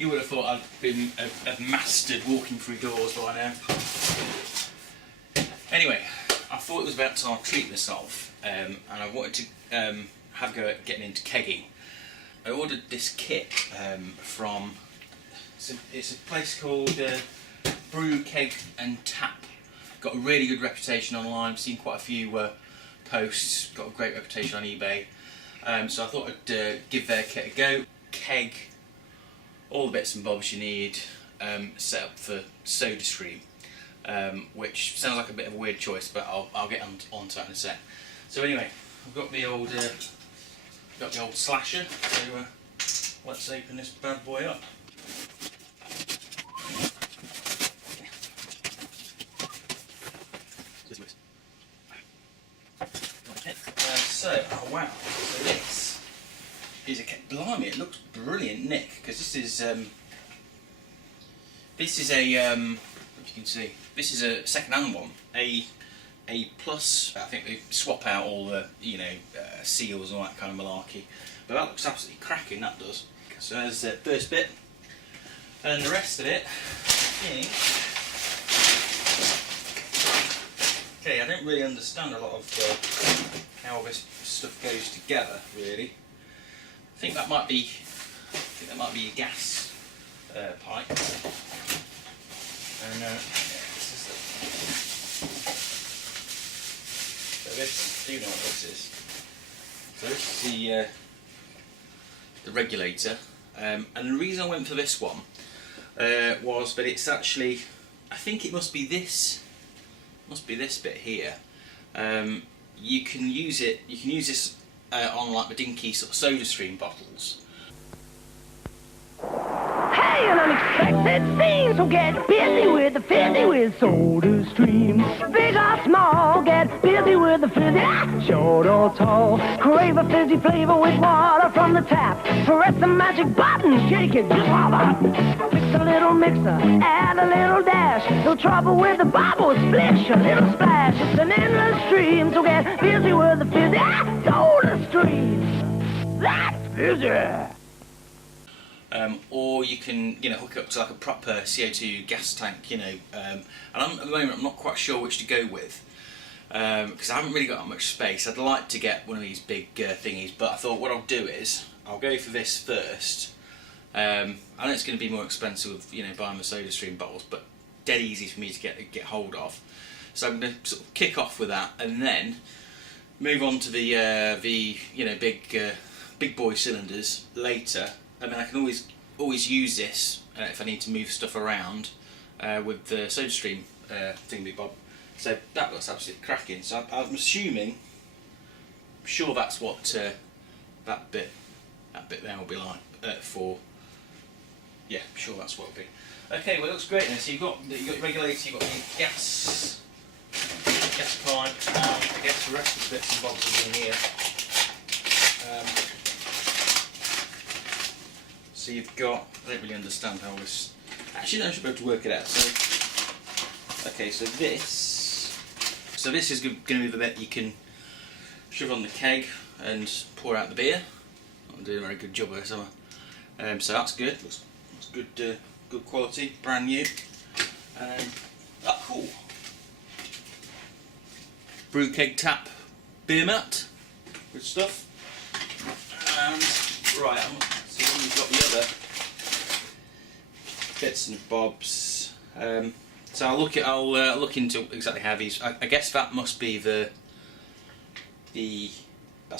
You would have thought I'd been a mastered walking through doors by now. Anyway, I thought it was about time to treat myself, and I wanted to have a go at getting into kegging. I ordered this kit from, it's a place called BrewKegTap. Got a really good reputation online. I've seen quite a few posts. Got a great reputation on eBay. So I thought I'd give their kit a go. Keg, all the bits and bobs you need, set up for Sodastream, which sounds like a bit of a weird choice, but I'll get onto that in a sec. So anyway, I've got the old slasher. So let's open this bad boy up. Oh wow, so this is a keg. Blimey, it looks brilliant, Nick, because this is a, if you can see, this is a second-hand one, a plus. I think they swap out all the, seals and all that kind of malarkey, but that looks absolutely cracking, that does. So there's the first bit, and the rest of it, I think. Okay, I don't really understand a lot of how this stuff goes together, really. I think that might be a gas pipe. And this is so this, do you know what this is? So this is the regulator, and the reason I went for this one was that it's actually, I think it must be this. Must be this bit here. You can use this on like the dinky sort of Sodastream bottles. Hey, an unexpected scene, so get busy with the fizzy with Sodastream. Big or small, get busy with the fizzy, short or tall. Crave a fizzy flavor with water from the tap. Press the magic button, shake it, just voila. Mix a little mixer, add a little dash. No trouble with the bubbles, splish, a little splash. It's an endless stream, so get busy with the fizzy, Sodastream. That's fizzy. Or you can, hook it up to like a proper CO2 gas tank, and at the moment I'm not quite sure which to go with, because I haven't really got that much space. I'd like to get one of these big thingies, but I thought what I'll do is I'll go for this first. I know it's going to be more expensive with buying the Sodastream bottles, but dead easy for me to get hold of. So I'm going to sort of kick off with that, and then move on to the big boy cylinders later. I mean, I can always use this if I need to move stuff around with the Sodastream thingy bob. So that looks absolutely cracking. So I'm sure that's what that bit there will be like for. Yeah, I'm sure that's what it'll be. Okay, well it looks great then. So you've got your regulator, you've got the gas pipe, and I guess the rest of the bits and bobs are in here. So you've got, I don't really understand how this, actually no, I should be able to work it out. So, okay, so this is going to be the bit you can shove on the keg and pour out the beer. I'm doing a very good job of this, am I? So that's good, looks good, good quality, brand new. Cool. BrewKegTap beer mat, good stuff. And right, so then you've got the other bits and bobs. So I'll look into exactly how these. I guess that must be that's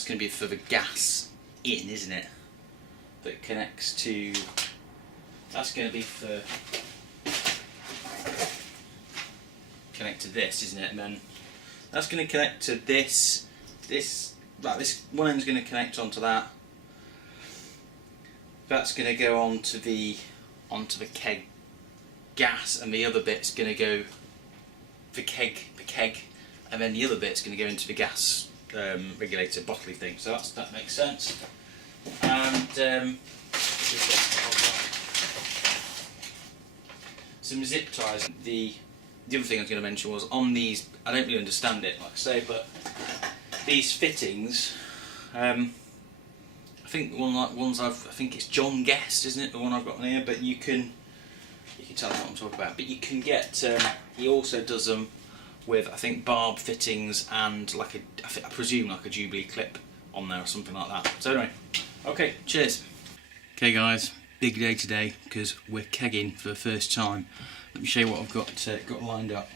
going to be for the gas in, isn't it? That connects to. That's going to be for connect to this, isn't it? And then that's going to connect to this. This one end's going to connect onto that. That's going to go onto the keg gas, and the other bit's going to go the keg, and then the other bit's going to go into the gas regulator bottly thing. So that makes sense. And some zip ties. The other thing I was going to mention was on these. I don't really understand it, like I say, but these fittings. I think I think it's John Guest, isn't it? The one I've got on here, but you can tell what I'm talking about. But you can get. He also does them with, I think, barb fittings and like I presume like a Jubilee clip on there or something like that. So anyway, okay, cheers. Okay guys, big day today because we're kegging for the first time. Let me show you what I've got lined up.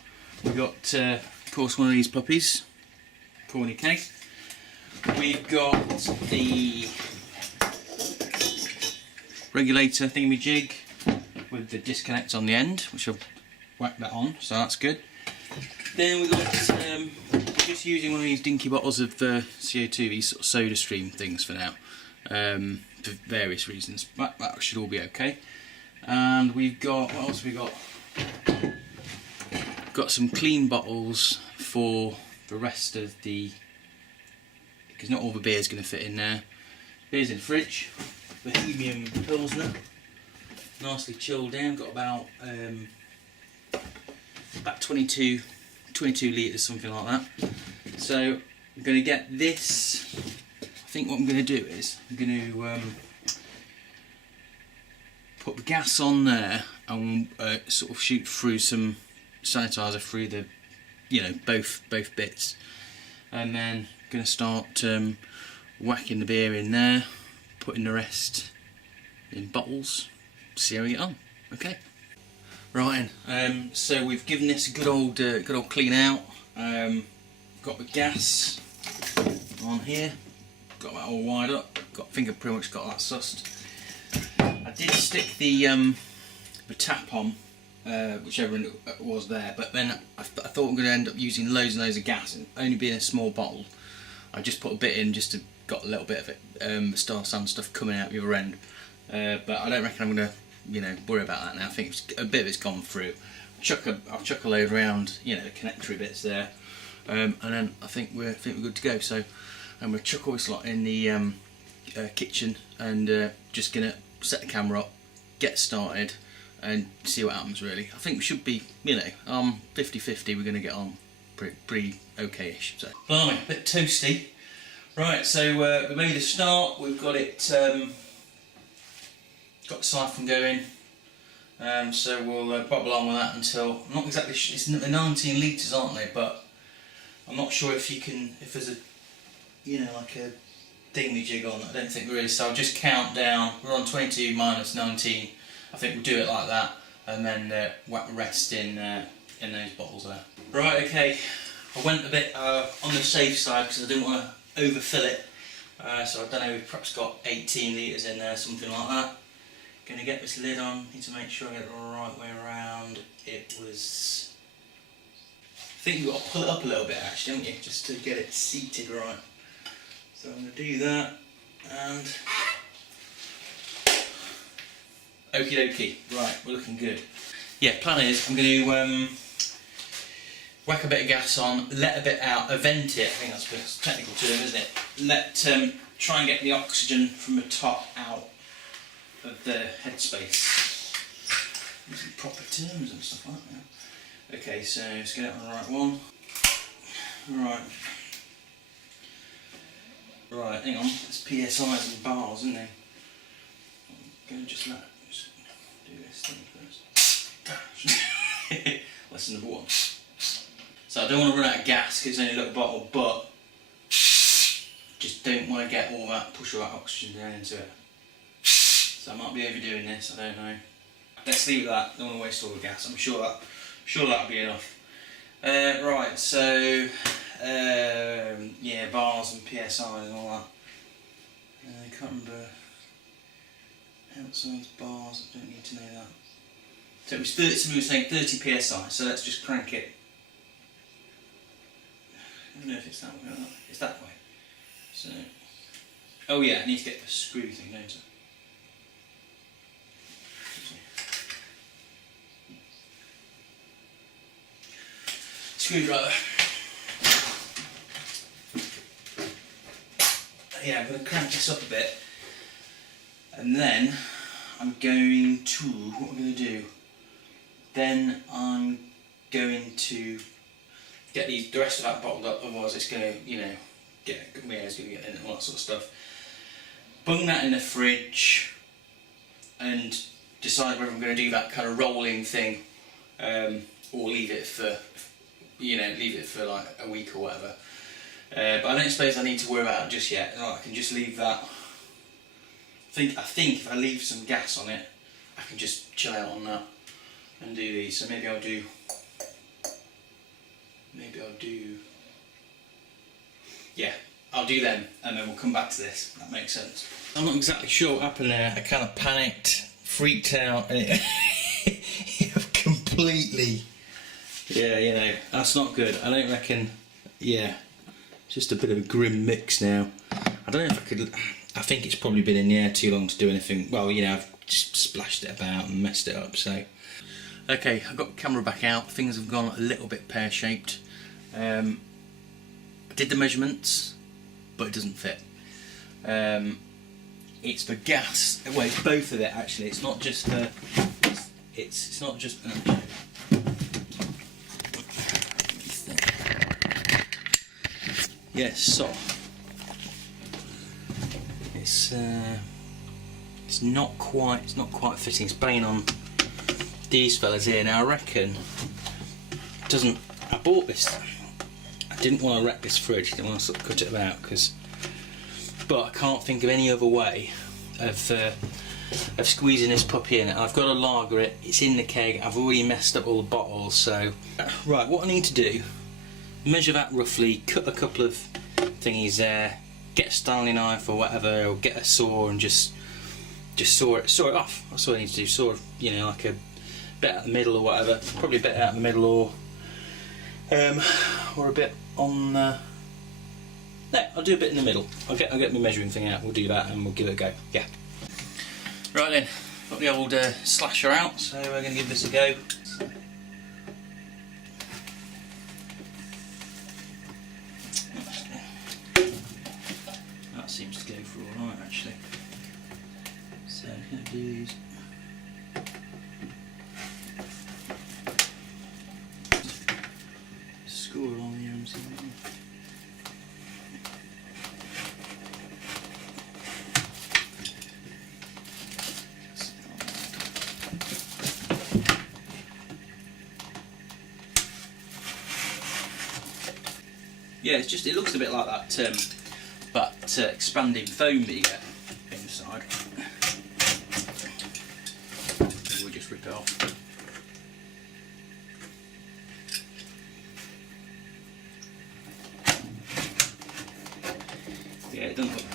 We've got, of course, one of these puppies, Corny keg. We've got the regulator thingamajig with the disconnect on the end, which I've whacked that on, so that's good. Then we've got just using one of these dinky bottles of CO2, these sort of Sodastream things for now, for various reasons. That should all be okay. And we've got, what else have we got? Got some clean bottles for the rest of the, because not all the beer's going to fit in there. Beer's in the fridge. Bohemian Pilsner, nicely chilled down. Got about 22 litres, something like that. So I'm going to get this. I think what I'm going to do is I'm going to put the gas on there and sort of shoot through some sanitizer through the, both bits, and then going to start whacking the beer in there, putting the rest in bottles, see how we get on. Okay. Right, so we've given this a good old clean out. Got the gas on here, got that all wired up. I think I've pretty much got that sussed. I did stick the tap on, whichever it was there, but then I thought I'm going to end up using loads and loads of gas, and only being a small bottle. I just put a bit in just to got a little bit of it, star sand stuff coming out the other end. But I don't reckon I'm going to worry about that now. I think a bit of it's gone through. I'll chuck a load around, the connectory bits there, and then I think we're good to go. So I'm going to chuck all this lot in the kitchen, and just going to set the camera up, get started, and see what happens. Really, I think we should be, 50-50. We're going to get on pretty okay-ish. So, blimey, a bit toasty. Right, so we made a start. We've got it. Got the siphon going, so we'll bob along with that until, I'm not exactly sure, it's 19 litres, aren't they, but I'm not sure if there's a, like a thingamajig on. I don't think there is, so I'll just count down. We're on 22 minus 19, I think we'll do it like that, and then whack the rest in those bottles there. Right, okay, I went a bit on the safe side because I didn't want to overfill it, so I don't know, we've perhaps got 18 litres in there, something like that. Going to get this lid on, need to make sure I get it the right way around. It was, I think you've got to pull it up a little bit actually, haven't you, just to get it seated right. So I'm going to do that, and okie dokie, right, we're looking good. Yeah, plan is I'm going to whack a bit of gas on, let a bit out, vent it, I think that's a technical term, isn't it? Try and get the oxygen from the top out of the headspace. Using proper terms and stuff like that. Okay, so let's get it on the right one. Right, hang on, it's PSIs and bars, isn't they? I'm going to just do this thing first. Lesson number 1. So I don't want to run out of gas because it's only a little bottle, but just don't want to get all that, push all that oxygen down into it. So I might be overdoing this, I don't know. Let's leave it at that, don't want to waste all the gas. I'm sure that'll be enough. Right, so yeah, bars and PSI and all that. I can't remember outside bars, I don't need to know that. So it was 30, somebody was saying 30 PSI, so let's just crank it. I don't know if it's that way or not. It's that way. So, oh yeah, I need to get the screw thing, don't I? Screwdriver. Yeah, I'm going to crank this up a bit, and then I'm going to, what am I going to do? Then I'm going to get the rest of that bottled up, otherwise it's going to, get, my air's going to get in and all that sort of stuff. bung that in the fridge and decide whether I'm going to do that kind of rolling thing, or leave it for, leave it for like a week or whatever. But I don't suppose I need to worry about it just yet. No, I can just leave that. I think if I leave some gas on it, I can just chill out on that and do these. So maybe I'll do. Yeah, I'll do them, and then we'll come back to this. That makes sense. I'm not exactly sure what happened there. I kind of panicked, freaked out, and it completely. Yeah, that's not good. I don't reckon. Yeah, it's just a bit of a grim mix now. I don't know if I could. I think it's probably been in the air too long to do anything. Well, I've just splashed it about and messed it up. So, okay, I've got the camera back out. Things have gone a little bit pear-shaped. I did the measurements, but it doesn't fit. It's the gas. Well, it's both of it actually. It's not just the. It's not just. Yes, so it's not quite fitting. It's banging on these fellas here. Now I reckon it doesn't. I bought this. I didn't want to wreck this fridge. I didn't want to sort of cut it about but I can't think of any other way of squeezing this puppy in. I've got to lager it. It's in the keg. I've already messed up all the bottles. So right, what I need to do. Measure that roughly, cut a couple of thingies there, get a Stanley knife or whatever, or get a saw and just saw it off. That's all I need to do. Saw, like a bit out the middle or whatever. Probably a bit out the middle or a bit on. No, I'll do a bit in the middle. I'll get my measuring thing out. We'll do that and we'll give it a go. Yeah. Right then, got the old slasher out. So we're going to give this a go. Seems to go for all right actually. So I'm going to do these. Score on the ends. Yeah, it looks a bit like that. Expanding foam that you get inside. We'll just rip it off. Yeah, it doesn't look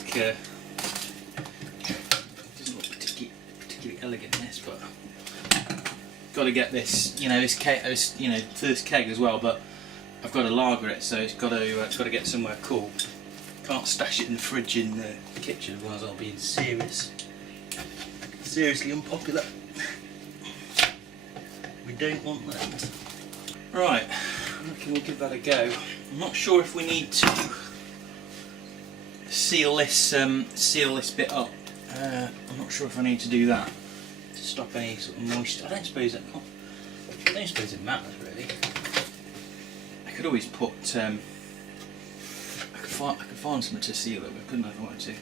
particularly elegant this, but got to get this. This keg, first keg as well, but I've got to lager it, so it's got to get somewhere cool. Can't stash it in the fridge in the kitchen, otherwise I'll be seriously unpopular. We don't want that. Right, I reckon we'll give that a go. I'm not sure if we need to seal this bit up. I'm not sure if I need to do that to stop any sort of moisture. I don't suppose it matters really. I could always put. I could find something to seal it with, couldn't I, if I wanted to?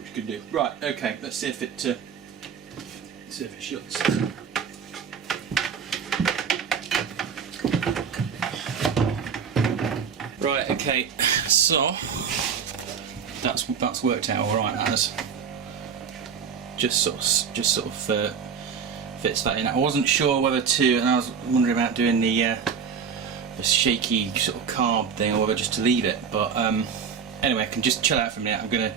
Which we could do. Right, okay, let's see if it shuts. Right, okay, so that's worked out alright, that has. Just sort of fits that in. I wasn't sure whether to, and I was wondering about doing the shaky sort of carb thing, or whether just to leave it. But anyway, I can just chill out from there. I'm gonna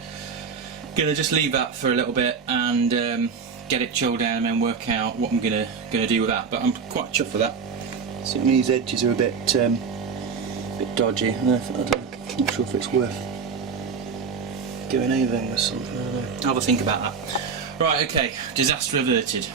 just leave that for a little bit and get it chilled down, and then work out what I'm gonna do with that. But I'm quite chuffed with that. Some of these edges are a bit dodgy. I'm not sure if it's worth going over with something. I'll have a think about that. Right, okay, disaster averted.